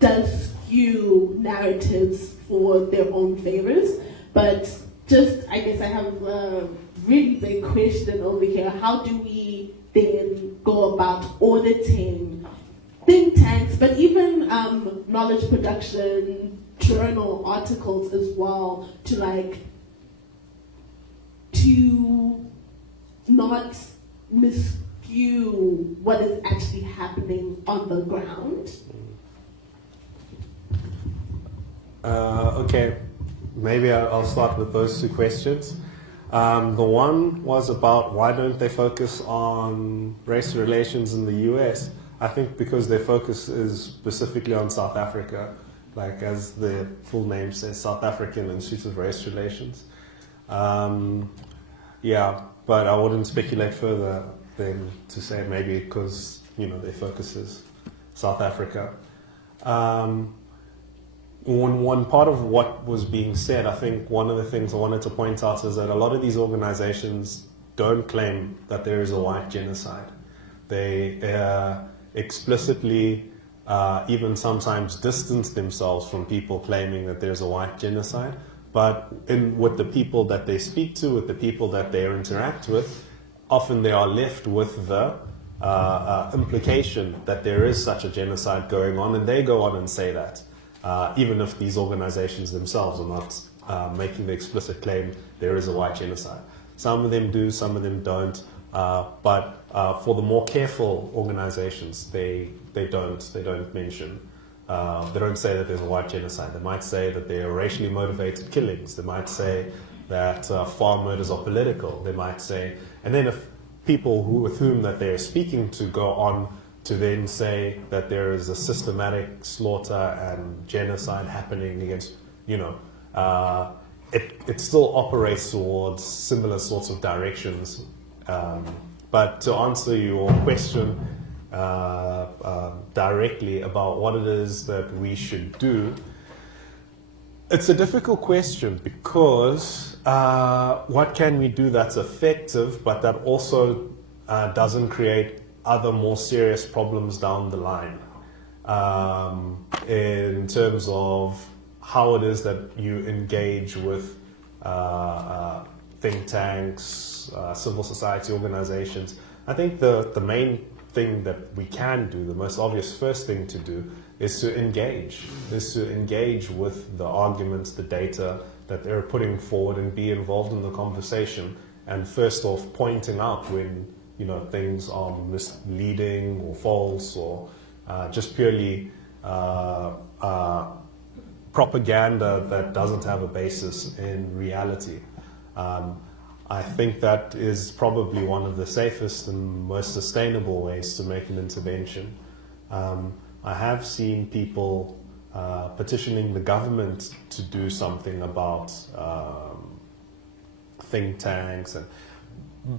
does skew narratives for their own favors. But just, I guess I have a really big question over here. How do we then go about auditing think tanks, but even knowledge production, journal articles as well, to not miscue what is actually happening on the ground? Okay, maybe I'll start with those two questions. The one was about why don't they focus on race relations in the US? I think because their focus is specifically on South Africa, like as the full name says, South African Institute of Race Relations. Yeah, but I wouldn't speculate further than to say maybe because, their focus is South Africa. One part of what was being said, I think one of the things I wanted to point out is that a lot of these organizations don't claim that there is a white genocide. They explicitly even sometimes distance themselves from people claiming that there's a white genocide. But with the people that they speak to, with the people that they interact with, often they are left with the implication that there is such a genocide going on, and they go on and say that. Even if these organizations themselves are not making the explicit claim there is a white genocide. Some of them do, some of them don't, but for the more careful organizations, they don't mention, they don't say that there's a white genocide. They might say that they are racially motivated killings. They might say that farm murders are political. They might say, and then if people with whom that they're speaking to go on to then say that there is a systematic slaughter and genocide happening against, it still operates towards similar sorts of directions. But to answer your question directly about what it is that we should do, it's a difficult question because what can we do that's effective but that also doesn't create other more serious problems down the line in terms of how it is that you engage with think tanks, civil society organizations. I think the main thing that we can do, the most obvious first thing to do, is to engage with the arguments, the data that they're putting forward, and be involved in the conversation. And first off, pointing out when things are misleading or false or just purely propaganda that doesn't have a basis in reality. I think that is probably one of the safest and most sustainable ways to make an intervention. I have seen people petitioning the government to do something about think tanks,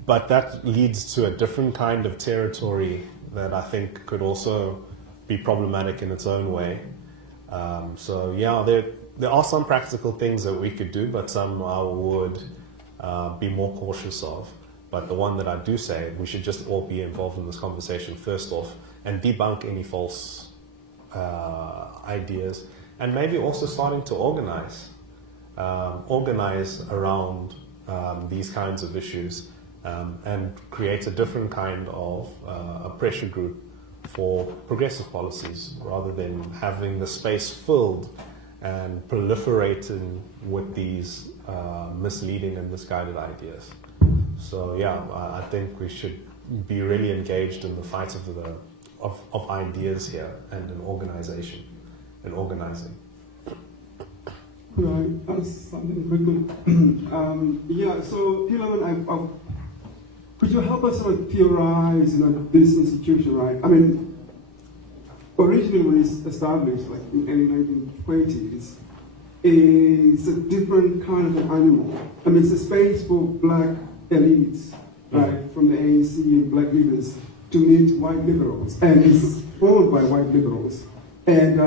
but that leads to a different kind of territory that I think could also be problematic in its own way. So yeah, there are some practical things that we could do, but some I would be more cautious of. But the one that I do say, we should just all be involved in this conversation first off and debunk any false ideas, and maybe also starting to organize around these kinds of issues, and create a different kind of a pressure group for progressive policies, rather than having the space filled and proliferating with these misleading and misguided ideas. So yeah, I think we should be really engaged in the fight of ideas here, and in organization and organizing. Could I ask something quickly? Yeah, so Philemon, could you help us sort of theorize this institution, right? I mean, originally when it's established, like in early 1920s, it's a different kind of an animal. I mean, it's a space for black elites, right, from the ANC and black leaders to meet white liberals, and it's owned by white liberals. And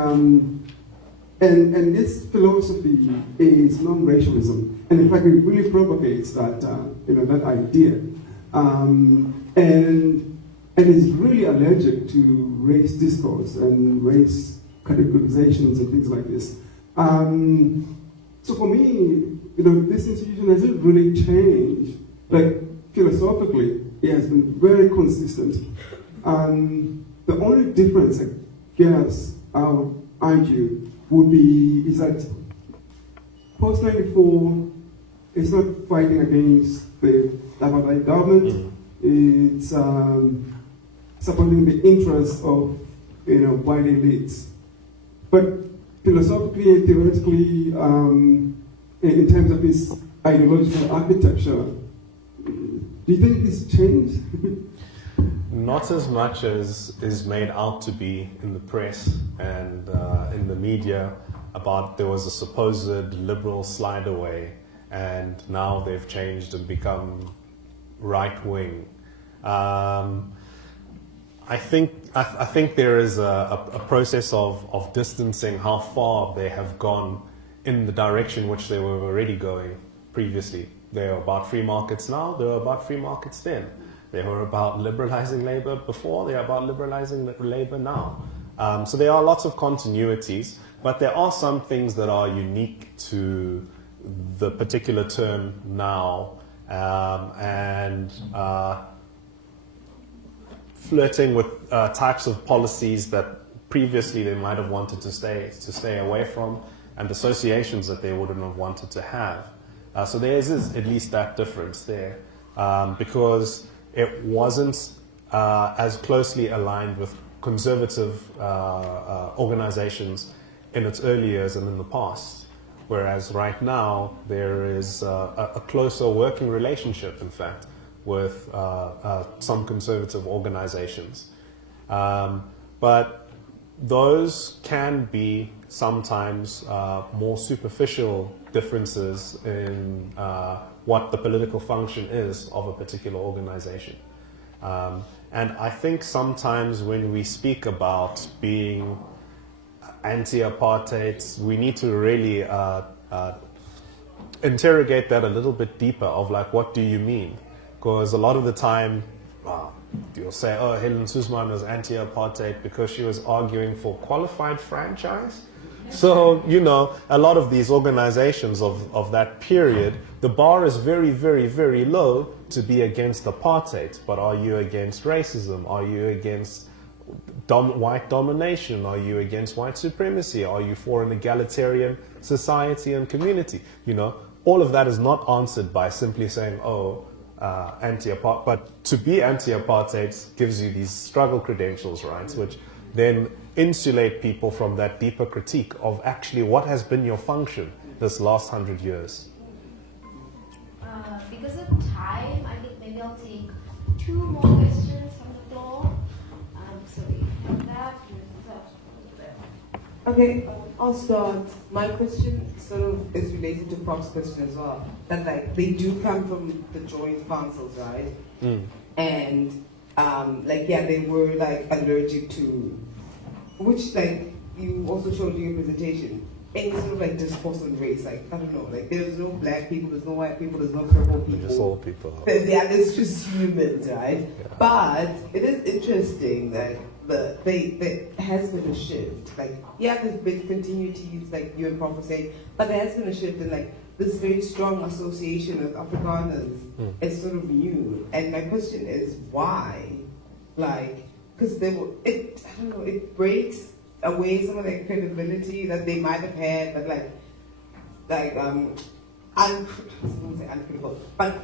this philosophy is non-racialism, and in fact, it really propagates that that idea, and is really allergic to race discourse and race categorizations and things like this. So for me, this institution hasn't really changed. Like philosophically, it has been very consistent. The only difference, I guess, I would argue, is that post-94, it's not fighting against the apartheid government. It's supporting the interests of white elites. But philosophically and theoretically, in terms of its ideological architecture, do you think this changed? Not as much as is made out to be in the press and in the media about there was a supposed liberal slide away and now they've changed and become right wing. I think there is a process of distancing how far they have gone in the direction which they were already going previously. They are about free markets now, they were about free markets then. They were about liberalizing labor before, they are about liberalizing labor now. So there are lots of continuities, but there are some things that are unique to the particular term now, and flirting with types of policies that previously they might have wanted to stay away from, and associations that they wouldn't have wanted to have. So there is at least that difference there, because it wasn't as closely aligned with conservative organizations in its early years and in the past. Whereas right now, there is a closer working relationship, in fact, with some conservative organizations. But those can be sometimes more superficial differences in what the political function is of a particular organization. And I think sometimes when we speak about being anti-apartheid, we need to really interrogate that a little bit deeper of like, what do you mean? Because a lot of the time, you'll say, oh, Helen Suzman was anti-apartheid because she was arguing for qualified franchise. So, a lot of these organizations of that period, the bar is very, very, very low to be against apartheid. But are you against racism? Are you against white domination? Are you against white supremacy? Are you for an egalitarian society and community? All of that is not answered by simply saying, anti-apartheid. But to be anti-apartheid gives you these struggle credentials, right? Which then insulate people from that deeper critique of actually what has been your function this last 100 years. Because of time, I think maybe I'll take 2 more questions from the floor. So we have that. Okay, I'll start. My question sort of is related to Proc's question as well. That they do come from the joint councils, right? And they were allergic to, which you also showed in your presentation, any sort of discourse on race. I don't know, there's no black people, there's no white people, there's no purple people. Just all people. There's just humans, right? Yeah. But it is interesting that there has been a shift. There's been continuities, like you and Prof were saying, but there has been a shift in this very strong association of Afrikaners is sort of new. And my question is why? Because it breaks away some of their credibility that they might have had, but I won't say uncritical, but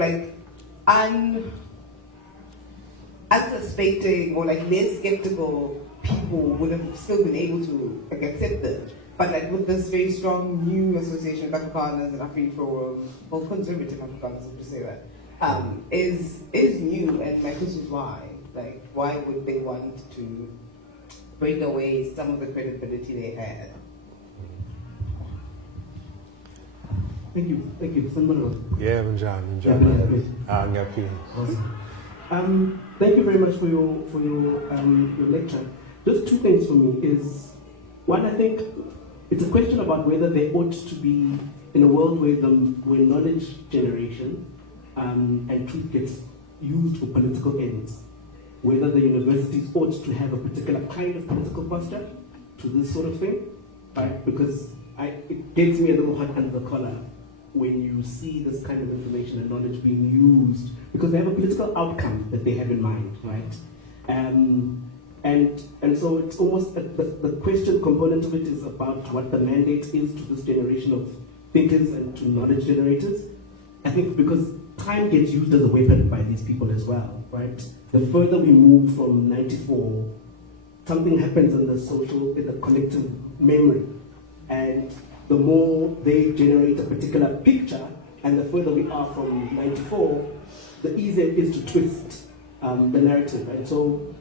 unsuspecting or less skeptical people would have still been able to accept them. But with this very strong new association of Afrikaners and Afri-Forum, or conservative Afrikaners, to say that, is new. And my question is why? Why would they want to break away some of the credibility they had? Thank you. Sanbala. Yeah, Manjani. Yeah, please. Ngapi. Thank you very much for your lecture. Just two things for me is, one, I think it's a question about whether there ought to be, in a world where knowledge generation and truth gets used for political ends, whether the universities ought to have a particular kind of political posture to this sort of thing, right? Because it gets me a little hot under the collar when you see this kind of information and knowledge being used, because they have a political outcome that they have in mind, right? And so it's almost, the question component of it is about what the mandate is to this generation of thinkers and to knowledge generators. I think because time gets used as a weapon by these people as well, right? The further we move from 94, something happens in the collective memory. And the more they generate a particular picture, and the further we are from 94, the easier it is to twist the narrative. And so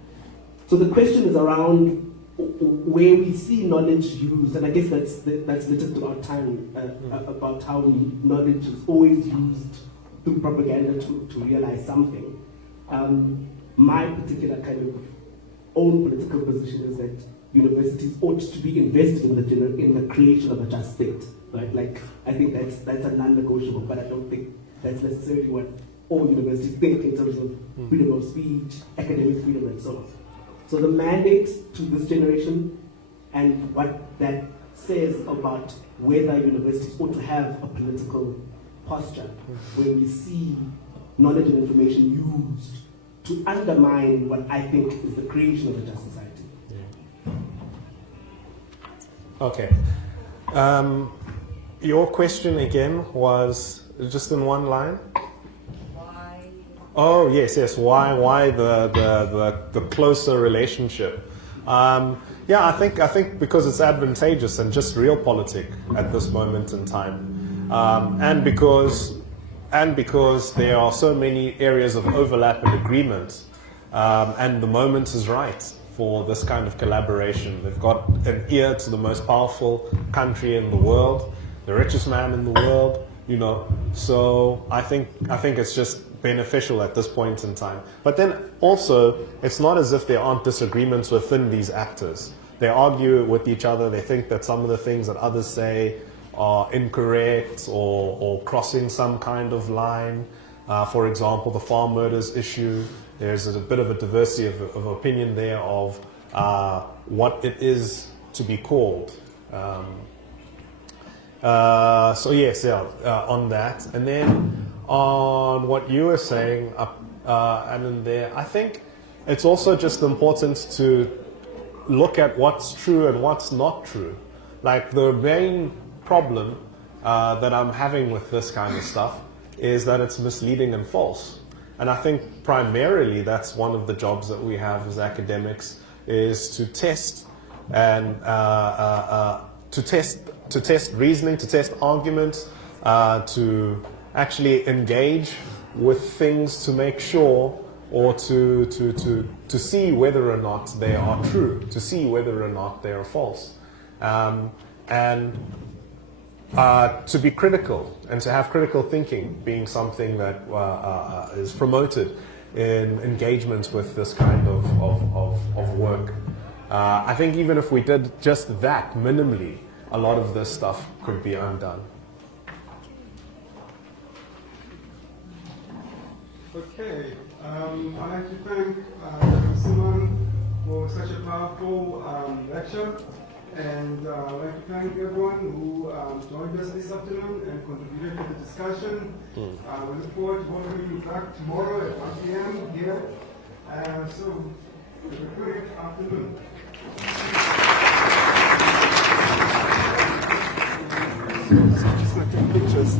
the question is around where we see knowledge used, and I guess that's littered to our time, about how knowledge is always used through propaganda to realize something. My particular kind of own political position is that universities ought to be invested in the creation of a just state, right? Like, I think that's a non-negotiable, but I don't think that's necessarily what all universities think in terms of freedom of speech, academic freedom, and so on. So the mandate to this generation and what that says about whether universities ought to have a political posture when we see knowledge and information used to undermine what I think is the creation of a just society. Okay. Your question again was just in one line? Why? Oh, yes. Why the closer relationship? Yeah, I think because it's advantageous and just realpolitik at this moment in time, and because there are so many areas of overlap and agreement, and the moment is right for this kind of collaboration. They've got an ear to the most powerful country in the world, the richest man in the world, So I think it's just beneficial at this point in time. But then also, it's not as if there aren't disagreements within these actors. They argue with each other. They think that some of the things that others say are incorrect or crossing some kind of line. For example, the farm murders issue. There's a bit of a diversity of opinion there of what it is to be called. So yes, on that. And then on what you were saying, and in there, I think it's also just important to look at what's true and what's not true. Like, the main problem that I'm having with this kind of stuff is that it's misleading and false. And I think primarily that's one of the jobs that we have as academics, is to test and to test reasoning, to test arguments, to actually engage with things to make sure, or to see whether or not they are true, to see whether or not they are false, and to be critical and to have critical thinking being something that is promoted in engagement with this kind of work. I think even if we did just that minimally, a lot of this stuff could be undone. Okay, I'd like to thank Dr. Simon for such a powerful lecture, and I'd like to thank everyone who joined us this afternoon and contributed to the discussion. We look forward to welcoming you back tomorrow at 1 p.m. here. So, have a great afternoon. Just gonna take pictures.